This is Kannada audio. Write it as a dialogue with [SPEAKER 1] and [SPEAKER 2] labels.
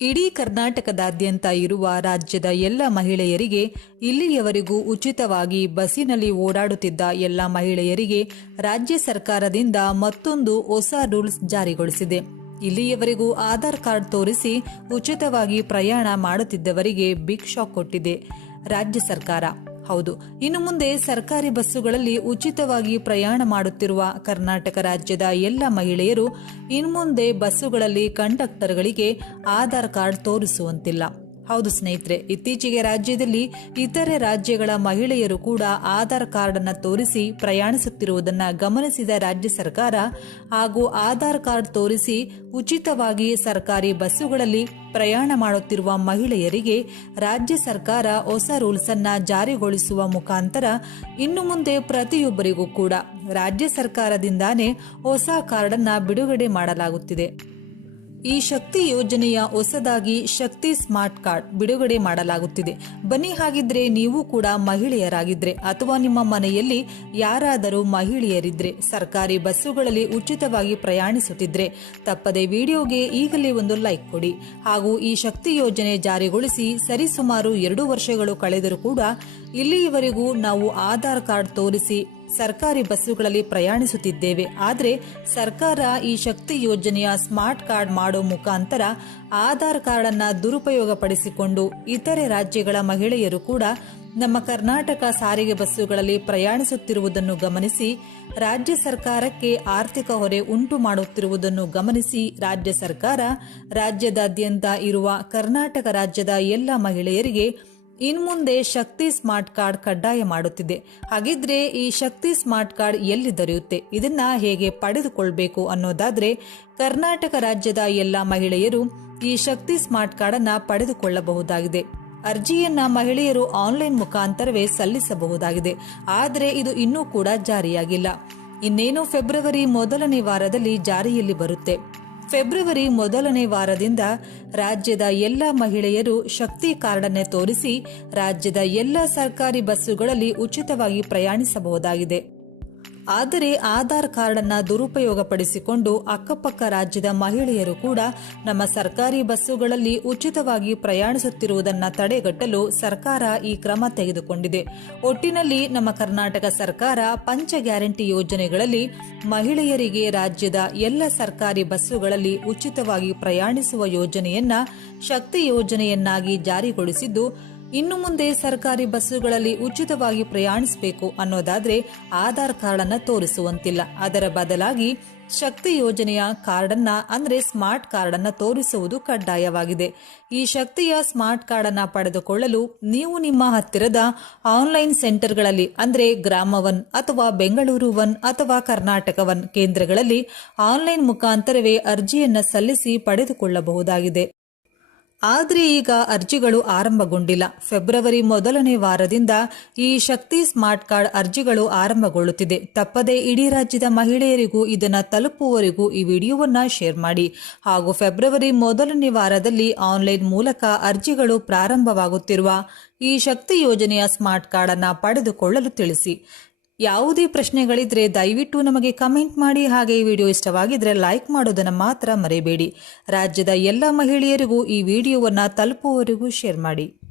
[SPEAKER 1] ಇಡೀ ಕರ್ನಾಟಕದಾದ್ಯಂತ ಇರುವ ರಾಜ್ಯದ ಎಲ್ಲ ಮಹಿಳೆಯರಿಗೆ ಇಲ್ಲಿಯವರೆಗೂ ಉಚಿತವಾಗಿ ಬಸ್ಸಿನಲ್ಲಿ ಓಡಾಡುತ್ತಿದ್ದ ಎಲ್ಲ ಮಹಿಳೆಯರಿಗೆ ರಾಜ್ಯ ಸರ್ಕಾರದಿಂದ ಮತ್ತೊಂದು ಹೊಸ ರೂಲ್ಸ್ ಜಾರಿಗೊಳಿಸಿದೆ. ಇಲ್ಲಿಯವರೆಗೂ ಆಧಾರ್ ಕಾರ್ಡ್ ತೋರಿಸಿ ಉಚಿತವಾಗಿ ಪ್ರಯಾಣ ಮಾಡುತ್ತಿದ್ದವರಿಗೆ ಬಿಗ್ ಶಾಕ್ ಕೊಟ್ಟಿದೆ ರಾಜ್ಯ ಸರ್ಕಾರ. ಹೌದು. ಇನ್ನು ಮುಂದೆ ಸರ್ಕಾರಿ ಬಸ್ಸುಗಳಲ್ಲಿ ಉಚಿತವಾಗಿ ಪ್ರಯಾಣ ಮಾಡುತ್ತಿರುವ ಕರ್ನಾಟಕ ರಾಜ್ಯದ ಎಲ್ಲ ಮಹಿಳೆಯರು ಇನ್ಮುಂದೆ ಬಸ್ಸುಗಳಲ್ಲಿ ಕಂಡಕ್ಟರ್ಗಳಿಗೆ ಆಧಾರ್ ಕಾರ್ಡ್ ತೋರಿಸುವಂತಿಲ್ಲ. ಹೌದು ಸ್ನೇಹಿತರೆ, ಇತ್ತೀಚೆಗೆ ರಾಜ್ಯದಲ್ಲಿ ಇತರೆ ರಾಜ್ಯಗಳ ಮಹಿಳೆಯರು ಕೂಡ ಆಧಾರ್ ಕಾರ್ಡ್ ಅನ್ನು ತೋರಿಸಿ ಪ್ರಯಾಣಿಸುತ್ತಿರುವುದನ್ನು ಗಮನಿಸಿದ ರಾಜ್ಯ ಸರ್ಕಾರ ಹಾಗೂ ಆಧಾರ್ ಕಾರ್ಡ್ ತೋರಿಸಿ ಉಚಿತವಾಗಿ ಸರ್ಕಾರಿ ಬಸ್ಸುಗಳಲ್ಲಿ ಪ್ರಯಾಣ ಮಾಡುತ್ತಿರುವ ಮಹಿಳೆಯರಿಗೆ ರಾಜ್ಯ ಸರ್ಕಾರ ಹೊಸ ರೂಲ್ಸ್ ಅನ್ನ ಜಾರಿಗೊಳಿಸುವ ಮುಖಾಂತರ ಇನ್ನು ಮುಂದೆ ಪ್ರತಿಯೊಬ್ಬರಿಗೂ ಕೂಡ ರಾಜ್ಯ ಸರ್ಕಾರದಿಂದಾನೇ ಹೊಸ ಕಾರ್ಡ್ ಅನ್ನ ಬಿಡುಗಡೆ ಮಾಡಲಾಗುತ್ತಿದೆ. ಈ ಶಕ್ತಿ ಯೋಜನೆಯ ಹೊಸದಾಗಿ ಶಕ್ತಿ ಸ್ಮಾರ್ಟ್ ಕಾರ್ಡ್ ಬಿಡುಗಡೆ ಮಾಡಲಾಗುತ್ತಿದೆ. ಬನ್ನಿ ಹಾಗಿದ್ರೆ ನೀವು ಕೂಡ ಮಹಿಳೆಯರಾಗಿದ್ರೆ ಅಥವಾ ನಿಮ್ಮ ಮನೆಯಲ್ಲಿ ಯಾರಾದರೂ ಮಹಿಳೆಯರಿದ್ರೆ, ಸರ್ಕಾರಿ ಬಸ್ಸುಗಳಲ್ಲಿ ಉಚಿತವಾಗಿ ಪ್ರಯಾಣಿಸುತ್ತಿದ್ರೆ ತಪ್ಪದೆ ವಿಡಿಯೋಗೆ ಈಗಲೇ ಒಂದು ಲೈಕ್ ಕೊಡಿ. ಹಾಗೂ ಈ ಶಕ್ತಿ ಯೋಜನೆ ಜಾರಿಗೊಳಿಸಿ ಸರಿಸುಮಾರು ಎರಡು ವರ್ಷಗಳು ಕಳೆದರೂ ಕೂಡ ಇಲ್ಲಿಯವರೆಗೂ ನಾವು ಆಧಾರ್ ಕಾರ್ಡ್ ತೋರಿಸಿ ಸರ್ಕಾರಿ ಬಸ್ಸುಗಳಲ್ಲಿ ಪ್ರಯಾಣಿಸುತ್ತಿದ್ದೇವೆ. ಆದರೆ ಸರ್ಕಾರ ಈ ಶಕ್ತಿ ಯೋಜನೆಯ ಸ್ಮಾರ್ಟ್ ಕಾರ್ಡ್ ಮಾಡೋ ಮುಖಾಂತರ ಆಧಾರ್ ಕಾರ್ಡ್ ಅನ್ನ ದುರುಪಯೋಗಪಡಿಸಿಕೊಂಡು ಇತರೆ ರಾಜ್ಯಗಳ ಮಹಿಳೆಯರು ಕೂಡ ನಮ್ಮ ಕರ್ನಾಟಕ ಸಾರಿಗೆ ಬಸ್ಸುಗಳಲ್ಲಿ ಪ್ರಯಾಣಿಸುತ್ತಿರುವುದನ್ನು ಗಮನಿಸಿ, ರಾಜ್ಯ ಸರ್ಕಾರಕ್ಕೆ ಆರ್ಥಿಕ ಹೊರೆ ಉಂಟು ಮಾಡುತ್ತಿರುವುದನ್ನು ಗಮನಿಸಿ, ರಾಜ್ಯ ಸರ್ಕಾರ ರಾಜ್ಯದಾದ್ಯಂತ ಇರುವ ಕರ್ನಾಟಕ ರಾಜ್ಯದ ಎಲ್ಲ ಮಹಿಳೆಯರಿಗೆ ಇನ್ಮುಂದೆ ಶಕ್ತಿ ಸ್ಮಾರ್ಟ್ ಕಾರ್ಡ್ ಕಡ್ಡಾಯ ಮಾಡುತ್ತಿದೆ. ಹಾಗಿದ್ರೆ ಈ ಶಕ್ತಿ ಸ್ಮಾರ್ಟ್ ಕಾರ್ಡ್ ಎಲ್ಲಿ ದೊರೆಯುತ್ತೆ? ಇದನ್ನ ಹೇಗೆ ಪಡೆದುಕೊಳ್ಬೇಕು ಅನ್ನೋದಾದ್ರೆ ಕರ್ನಾಟಕ ರಾಜ್ಯದ ಎಲ್ಲ ಮಹಿಳೆಯರು ಈ ಶಕ್ತಿ ಸ್ಮಾರ್ಟ್ ಕಾರ್ಡ್ ಅನ್ನ ಪಡೆದುಕೊಳ್ಳಬಹುದಾಗಿದೆ. ಅರ್ಜಿಯನ್ನ ಮಹಿಳೆಯರು ಆನ್ಲೈನ್ ಮುಖಾಂತರವೇ ಸಲ್ಲಿಸಬಹುದಾಗಿದೆ. ಆದರೆ ಇದು ಇನ್ನೂ ಕೂಡ ಜಾರಿಯಾಗಿಲ್ಲ. ಇನ್ನೇನು ಫೆಬ್ರವರಿ ಮೊದಲನೇ ವಾರದಲ್ಲಿ ಜಾರಿಯಲ್ಲಿ ಬರುತ್ತೆ. ಫೆಬ್ರವರಿ ಮೊದಲನೇ ವಾರದಿಂದ ರಾಜ್ಯದ ಎಲ್ಲ ಮಹಿಳೆಯರು ಶಕ್ತಿ ಕಾರ್ಡನ್ನೇ ತೋರಿಸಿ ರಾಜ್ಯದ ಎಲ್ಲ ಸರ್ಕಾರಿ ಬಸ್ಸುಗಳಲ್ಲಿ ಉಚಿತವಾಗಿ ಪ್ರಯಾಣಿಸಬಹುದಾಗಿದೆ. ಆದರೆ ಆಧಾರ್ ಕಾರ್ಡ್ ಅನ್ನ ದುರುಪಯೋಗಪಡಿಸಿಕೊಂಡು ಅಕ್ಕಪಕ್ಕ ರಾಜ್ಯದ ಮಹಿಳೆಯರು ಕೂಡ ನಮ್ಮ ಸರ್ಕಾರಿ ಬಸ್ಸುಗಳಲ್ಲಿ ಉಚಿತವಾಗಿ ಪ್ರಯಾಣಿಸುತ್ತಿರುವುದನ್ನು ತಡೆಗಟ್ಟಲು ಸರ್ಕಾರ ಈ ಕ್ರಮ ತೆಗೆದುಕೊಂಡಿದೆ. ಒಟ್ಟಿನಲ್ಲಿ ನಮ್ಮ ಕರ್ನಾಟಕ ಸರ್ಕಾರ ಪಂಚ ಗ್ಯಾರಂಟಿ ಯೋಜನೆಗಳಲ್ಲಿ ಮಹಿಳೆಯರಿಗೆ ರಾಜ್ಯದ ಎಲ್ಲ ಸರ್ಕಾರಿ ಬಸ್ಸುಗಳಲ್ಲಿ ಉಚಿತವಾಗಿ ಪ್ರಯಾಣಿಸುವ ಯೋಜನೆಯನ್ನ ಶಕ್ತಿ ಯೋಜನೆಯನ್ನಾಗಿ ಜಾರಿಗೊಳಿಸಿದ್ದು ಇನ್ನು ಮುಂದೆ ಸರ್ಕಾರಿ ಬಸ್ಸುಗಳಲ್ಲಿ ಉಚಿತವಾಗಿ ಪ್ರಯಾಣಿಸಬೇಕು ಅನ್ನೋದಾದ್ರೆ ಆಧಾರ್ ಕಾರ್ಡ್ ತೋರಿಸುವಂತಿಲ್ಲ. ಅದರ ಬದಲಾಗಿ ಶಕ್ತಿ ಯೋಜನೆಯ ಕಾರ್ಡನ್ನ ಅಂದ್ರೆ ಸ್ಮಾರ್ಟ್ ಕಾರ್ಡ್ ತೋರಿಸುವುದು ಕಡ್ಡಾಯವಾಗಿದೆ. ಈ ಶಕ್ತಿಯ ಸ್ಮಾರ್ಟ್ ಕಾರ್ಡ್ ಪಡೆದುಕೊಳ್ಳಲು ನೀವು ನಿಮ್ಮ ಹತ್ತಿರದ ಆನ್ಲೈನ್ ಸೆಂಟರ್ಗಳಲ್ಲಿ ಅಂದ್ರೆ ಗ್ರಾಮ ಒನ್ ಅಥವಾ ಬೆಂಗಳೂರು ಒನ್ ಅಥವಾ ಕರ್ನಾಟಕ ಒನ್ ಕೇಂದ್ರಗಳಲ್ಲಿ ಆನ್ಲೈನ್ ಮುಖಾಂತರವೇ ಅರ್ಜಿಯನ್ನ ಸಲ್ಲಿಸಿ ಪಡೆದುಕೊಳ್ಳಬಹುದಾಗಿದೆ. ಆದರೆ ಈಗ ಅರ್ಜಿಗಳು ಆರಂಭಗೊಂಡಿಲ್ಲ. ಫೆಬ್ರವರಿ ಮೊದಲನೇ ವಾರದಿಂದ ಈ ಶಕ್ತಿ ಸ್ಮಾರ್ಟ್ ಕಾರ್ಡ್ ಅರ್ಜಿಗಳು ಆರಂಭಗೊಳ್ಳುತ್ತಿದೆ. ತಪ್ಪದೇ ಇಡೀ ರಾಜ್ಯದ ಮಹಿಳೆಯರಿಗೂ ಇದನ್ನು ತಲುಪುವವರೆಗೂ ಈ ವಿಡಿಯೋವನ್ನು ಶೇರ್ ಮಾಡಿ. ಹಾಗೂ ಫೆಬ್ರವರಿ ಮೊದಲನೇ ವಾರದಲ್ಲಿ ಆನ್ಲೈನ್ ಮೂಲಕ ಅರ್ಜಿಗಳು ಪ್ರಾರಂಭವಾಗುತ್ತಿರುವ ಈ ಶಕ್ತಿ ಯೋಜನೆಯ ಸ್ಮಾರ್ಟ್ ಕಾರ್ಡನ್ನು ಪಡೆದುಕೊಳ್ಳಲು ತಿಳಿಸಿ. ಯಾವುದೇ ಪ್ರಶ್ನೆಗಳಿದ್ರೆ ದಯವಿಟ್ಟು ನಮಗೆ ಕಮೆಂಟ್ ಮಾಡಿ. ಹಾಗೆ ಈ ವಿಡಿಯೋ ಇಷ್ಟವಾಗಿದ್ರೆ ಲೈಕ್ ಮಾಡೋದನ್ನು ಮಾತ್ರ ಮರೆಯಬೇಡಿ. ರಾಜ್ಯದ ಎಲ್ಲ ಮಹಿಳೆಯರಿಗೂ ಈ ವಿಡಿಯೋವನ್ನು ತಲುಪುವವರೆಗೂ ಶೇರ್ ಮಾಡಿ.